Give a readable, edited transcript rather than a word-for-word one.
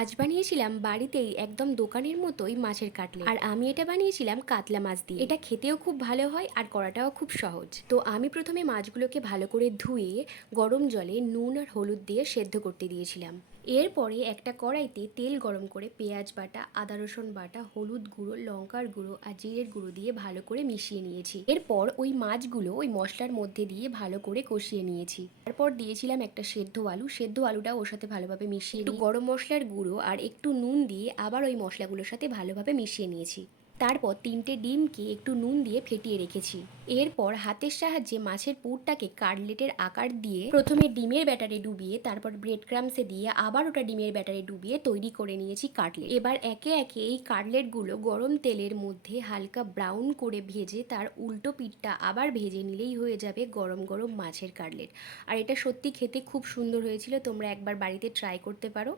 আজ বানিয়েছিলাম বাড়িতেই একদম দোকানের মতোই মাছের কাটলেট। আর আমি এটা বানিয়েছিলাম কাতলা মাছ দিয়ে। এটা খেতেও খুব ভালো হয় আর করাটাও খুব সহজ। তো আমি প্রথমে মাছগুলোকে ভালো করে ধুয়ে গরম জলে নুন আর হলুদ দিয়ে সেদ্ধ করতে দিয়েছিলাম। এরপরে একটা কড়াইতে তেল গরম করে পেঁয়াজ বাটা, আদা রসুন বাটা, হলুদ গুঁড়ো, লঙ্কার গুঁড়ো আর জিরের গুঁড়ো দিয়ে ভালো করে মিশিয়ে নিয়েছি। এরপর ওই মাছগুলো ওই মশলার মধ্যে দিয়ে ভালো করে কষিয়ে নিয়েছি। তারপর দিয়েছিলাম একটা সেদ্ধ আলুটা ওর সাথে ভালোভাবে মিশিয়ে একটু গরম মশলার গুঁড়ো আর একটু নুন দিয়ে আবার ওই মশলাগুলোর সাথে ভালোভাবে মিশিয়ে নিয়েছি। তারপর 3টে ডিমকে একটু নুন দিয়ে ফেটিয়ে রেখেছি। এরপর হাতের সাহায্যে মাছের পুরটাকে কাটলেটের আকার দিয়ে প্রথমে ডিমের ব্যাটারে ডুবিয়ে তারপর ব্রেড ক্রামসে দিয়ে আবার ওটা ডিমের ব্যাটারে ডুবিয়ে তৈরি করে নিয়েছি কাটলেট। এবার একে একে এই কাটলেটগুলো গরম তেলের মধ্যে হালকা ব্রাউন করে ভেজে তার উল্টো পিঠটা আবার ভেজে নিলেই হয়ে যাবে গরম গরম মাছের কাটলেট। আর এটা সত্যি খেতে খুব সুন্দর হয়েছিল, তোমরা একবার বাড়িতে ট্রাই করতে পারো।